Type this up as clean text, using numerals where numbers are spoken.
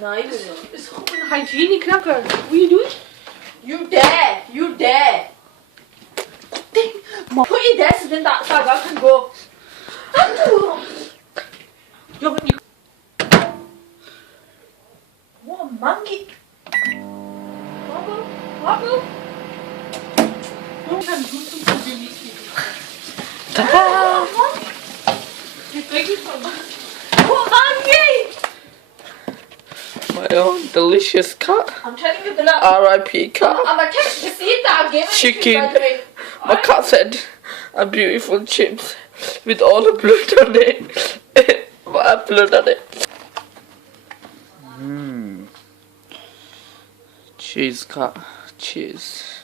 Nein. It's hygienic knacker. What are you doing? You there. You there. Put it there so then that saga can go. What a monkey. Wobble. No time to do something to these people. Ta-da. You're begging for money. What monkey? My own delicious cat. I'm telling you, gonna. R.I.P. cat. I'm gonna text the seed that I gave it to you, Chicken. by the way. My cat said a beautiful chips with all the blood on it. Blood on it. Cheese cat. Cheese.